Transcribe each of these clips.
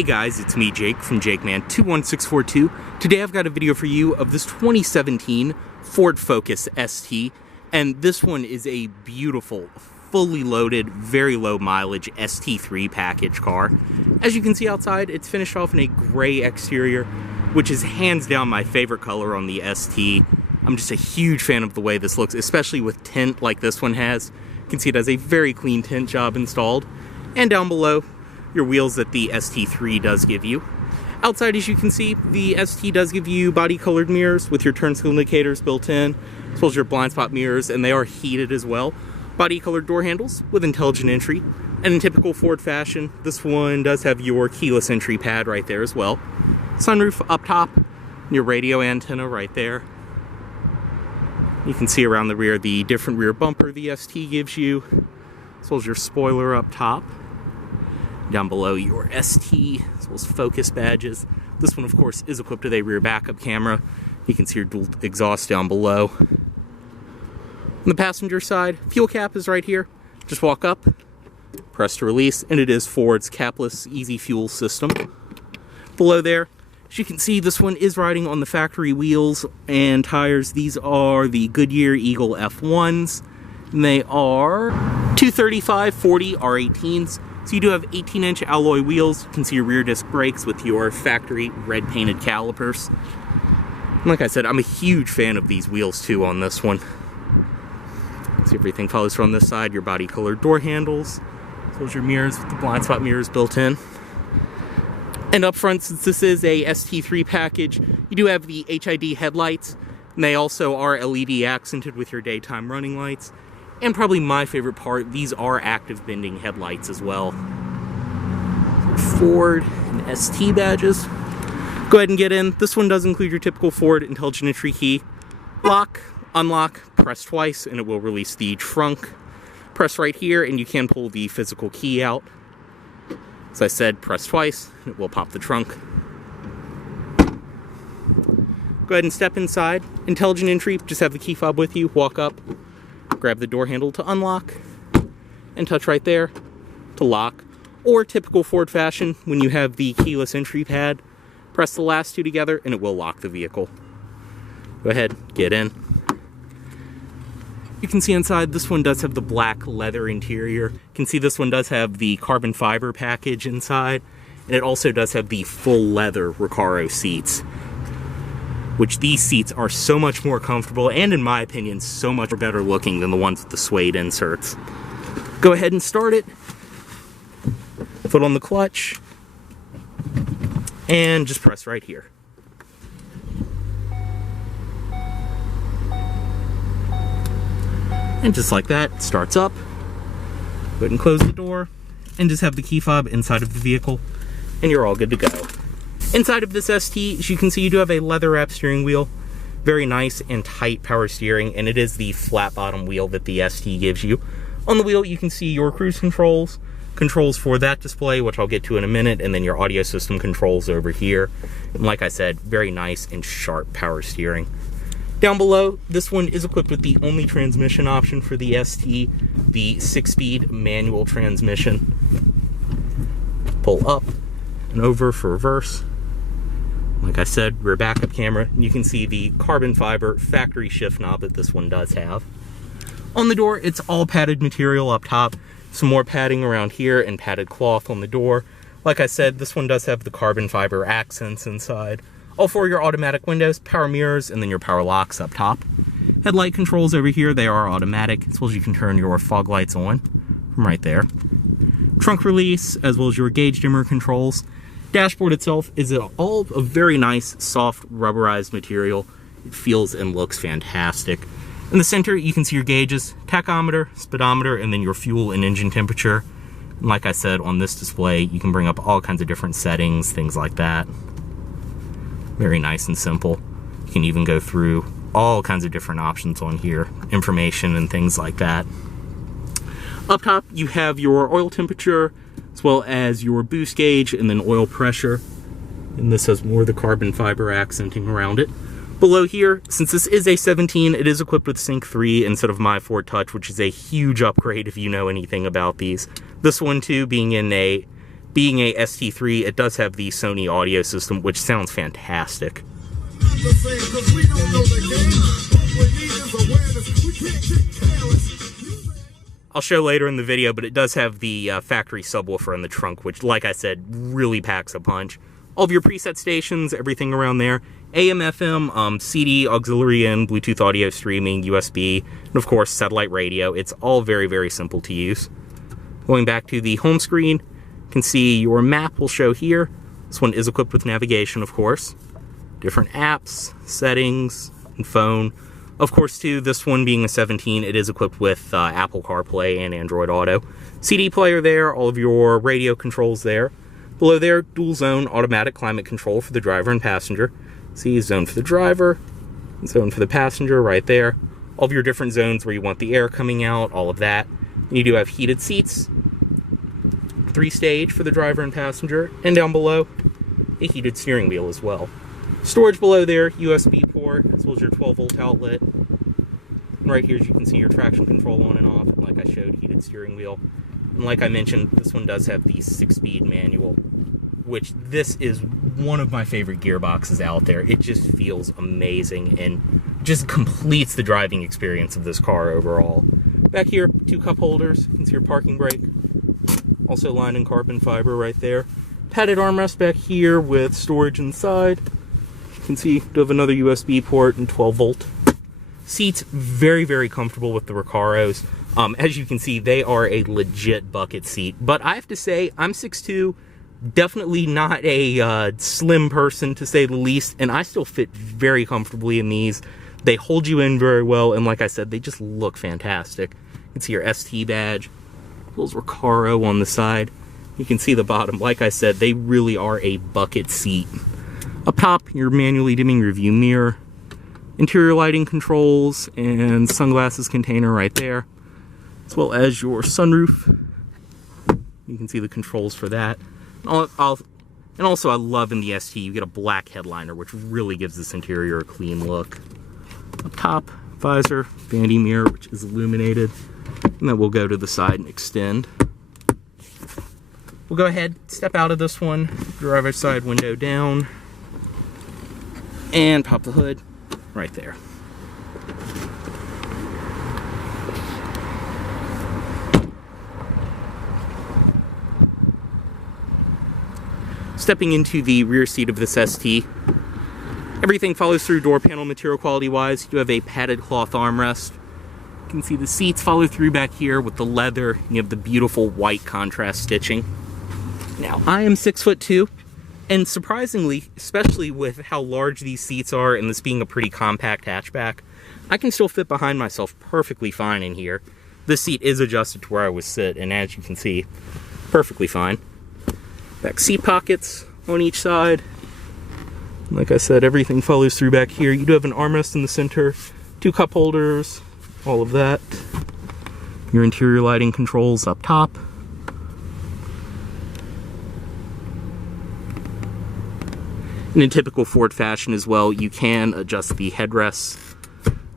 Hey guys, it's me Jake from JakeMan21642. Today I've got a video for you of this 2017 Ford Focus ST, and this one is a beautiful, fully loaded, very low mileage ST3 package car. As you can see outside, it's finished off in a gray exterior, which is hands down my favorite color on the ST. I'm just a huge fan of the way this looks, especially with tint like this one has. You can see it has a very clean tint job installed. And down below, your wheels that the ST3 does give you. Outside, as you can see, the ST does give you body colored mirrors with your turn signal indicators built in, as well as your blind spot mirrors, and they are heated as well. Body colored door handles with intelligent entry. And in typical Ford fashion, this one does have your keyless entry pad right there as well. Sunroof up top, your radio antenna right there. You can see around the rear the different rear bumper the ST gives you, as well as your spoiler up top. Down below, your ST, as well as Focus badges. This one, of course, is equipped with a rear backup camera. You can see your dual exhaust down below. On the passenger side, fuel cap is right here. Just walk up, press to release, and it is Ford's capless easy fuel system. Below there, as you can see, this one is riding on the factory wheels and tires. These are the Goodyear Eagle F1s. And they are 235/40 R18s. So you do have 18-inch alloy wheels. You can see your rear disc brakes with your factory red painted calipers. And like I said, I'm a huge fan of these wheels too on this one. See, everything follows from this side. Your body colored door handles, as well as your mirrors with the blind spot mirrors built in. And up front, since this is a ST3 package, you do have the HID headlights, and they also are LED accented with your daytime running lights. And probably my favorite part, these are active bending headlights as well. Ford and ST badges. Go ahead and get in. This one does include your typical Ford intelligent entry key. Lock, unlock, press twice, and it will release the trunk. Press right here, and you can pull the physical key out. As I said, press twice, and it will pop the trunk. Go ahead and step inside. Intelligent entry, just have the key fob with you, walk up. Grab the door handle to unlock, and touch right there to lock. Or typical Ford fashion, when you have the keyless entry pad, press the last two together and it will lock the vehicle. Go ahead, get in. You can see inside, this one does have the black leather interior. You can see this one does have the carbon fiber package inside, and it also does have the full leather Recaro seats, which these seats are so much more comfortable and, in my opinion, so much better looking than the ones with the suede inserts. Go ahead and start it. Foot on the clutch. And just press right here. And just like that, it starts up. Go ahead and close the door. And just have the key fob inside of the vehicle. And you're all good to go. Inside of this ST, as you can see, you do have a leather wrap steering wheel. Very nice and tight power steering, and it is the flat bottom wheel that the ST gives you. On the wheel, you can see your cruise controls for that display, which I'll get to in a minute, and then your audio system controls over here. And like I said, very nice and sharp power steering. Down below, this one is equipped with the only transmission option for the ST, the 6-speed manual transmission. Pull up and over for reverse. Like I said, rear backup camera. You can see the carbon fiber factory shift knob that this one does have. On the door, it's all padded material up top. Some more padding around here and padded cloth on the door. Like I said, this one does have the carbon fiber accents inside. All four of your automatic windows, power mirrors, and then your power locks up top. Headlight controls over here, they are automatic, as well as you can turn your fog lights on from right there. Trunk release, as well as your gauge dimmer controls. Dashboard itself is all a very nice, soft, rubberized material. It feels and looks fantastic. In the center, you can see your gauges, tachometer, speedometer, and then your fuel and engine temperature. And like I said, on this display, you can bring up all kinds of different settings, things like that. Very nice and simple. You can even go through all kinds of different options on here, information and things like that. Up top, you have your oil temperature, as well as your boost gauge and then oil pressure. And this has more of the carbon fiber accenting around it. Below here, since this is a 17, it is equipped with Sync 3 instead of My Ford Touch, which is a huge upgrade if you know anything about these. This one too being in a being a ST3, it does have the Sony audio system, which sounds fantastic. I'll show later in the video, but it does have the factory subwoofer in the trunk, which, like I said, really packs a punch. All of your preset stations, everything around there. AM, FM, CD, auxiliary in, Bluetooth audio streaming, USB, and of course, satellite radio. It's all very, very simple to use. Going back to the home screen, you can see your map will show here. This one is equipped with navigation, of course. Different apps, settings, and phone. Of course, too, this one being a 17, it is equipped with Apple CarPlay and Android Auto. CD player there, all of your radio controls there. Below there, dual zone automatic climate control for the driver and passenger. See, zone for the driver, zone for the passenger right there. All of your different zones where you want the air coming out, all of that. And you do have heated seats, 3-stage for the driver and passenger, and down below, a heated steering wheel as well. Storage below there, USB port, as well as your 12-volt outlet. And right here, as you can see, your traction control on and off, and like I showed, heated steering wheel. And like I mentioned, this one does have the 6-speed manual, which this is one of my favorite gearboxes out there. It just feels amazing and just completes the driving experience of this car overall. Back here, 2 cup holders. You can see your parking brake. Also lined in carbon fiber right there. Padded armrest back here with storage inside. You can see you have another USB port and 12-volt. Seats, very, very comfortable with the Recaros. As you can see, they are a legit bucket seat. But I have to say, I'm 6'2", definitely not a slim person, to say the least, and I still fit very comfortably in these. They hold you in very well, and like I said, they just look fantastic. You can see your ST badge, little Recaro on the side. You can see the bottom. Like I said, they really are a bucket seat. Up top, your manually dimming rearview mirror, interior lighting controls, and sunglasses container right there, as well as your sunroof. You can see the controls for that. And also, I love in the ST, you get a black headliner, which really gives this interior a clean look. Up top, visor, vanity mirror, which is illuminated. And then we'll go to the side and extend. We'll go ahead, step out of this one, driver's side window down, and pop the hood right there. Stepping into the rear seat of this ST, everything follows through door panel material quality wise. You do have a padded cloth armrest. You can see the seats follow through back here with the leather, and you have the beautiful white contrast stitching. Now, I am 6'2", and surprisingly, especially with how large these seats are and this being a pretty compact hatchback, I can still fit behind myself perfectly fine in here. This seat is adjusted to where I would sit, and as you can see, perfectly fine. Back seat pockets on each side. Like I said, everything follows through back here. You do have an armrest in the center, 2 cup holders, all of that. Your interior lighting controls up top. And in typical Ford fashion as well, you can adjust the headrests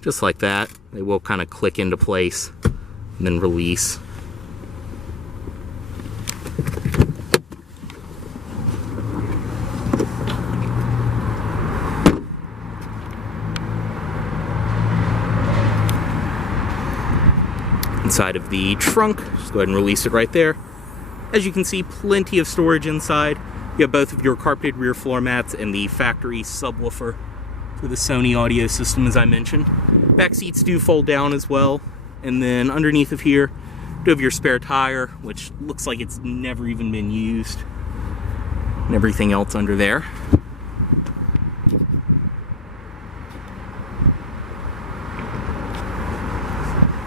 just like that. They will kind of click into place and then release. Inside of the trunk, just go ahead and release it right there. As you can see, plenty of storage inside. You have both of your carpeted rear floor mats and the factory subwoofer for the Sony audio system, as I mentioned. Back seats do fold down as well. And then underneath of here, you do have your spare tire, which looks like it's never even been used. And everything else under there.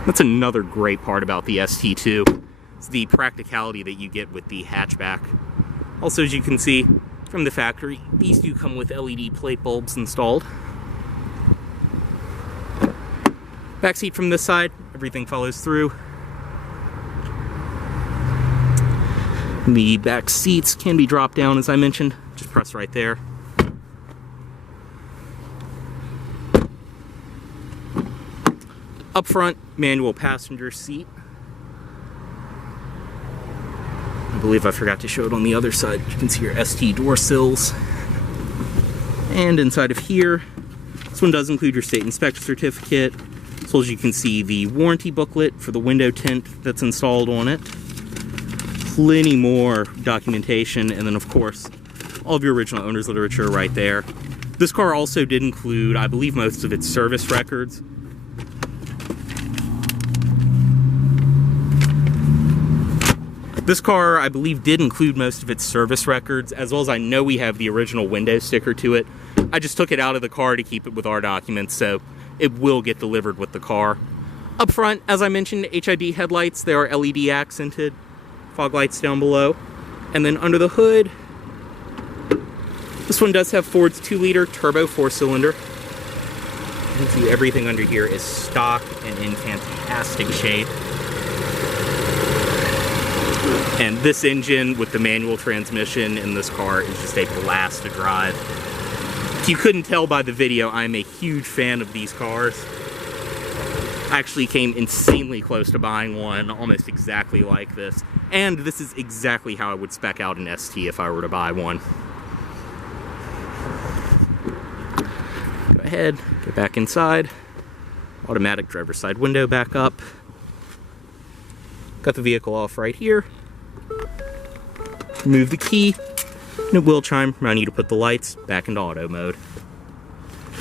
That's another great part about the ST2. It's the practicality that you get with the hatchback. Also, as you can see from the factory, these do come with LED plate bulbs installed. Back seat from this side, everything follows through. The back seats can be dropped down, as I mentioned. Just press right there. Up front, manual passenger seat. believe I forgot to show it on the other side. You can see your ST door sills. And inside of here, this one does include your state inspection certificate, as well as you can see the warranty booklet for the window tint that's installed on it. Plenty more documentation, and then of course, all of your original owner's literature right there. This car also did include, I believe, most of its service records. This car, I believe, did include most of its service records, as well as I know we have the original window sticker to it. I just took it out of the car to keep it with our documents, so it will get delivered with the car. Up front, as I mentioned, HID headlights. They are LED accented. Fog lights down below. And then under the hood, this one does have Ford's 2-liter turbo 4-cylinder. You can see everything under here is stock and in fantastic shape. And this engine with the manual transmission in this car is just a blast to drive. If you couldn't tell by the video, I'm a huge fan of these cars. I actually came insanely close to buying one almost exactly like this. And this is exactly how I would spec out an ST if I were to buy one. Go ahead, get back inside. Automatic driver's side window back up. Got the vehicle off right here. Remove the key, and it will chime, remind you to put the lights back into auto mode.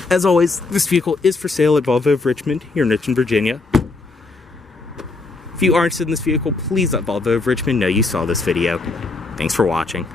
As always, this vehicle is for sale at Volvo of Richmond here in Richmond, Virginia. If you are interested in this vehicle, please let Volvo of Richmond know you saw this video. Thanks for watching.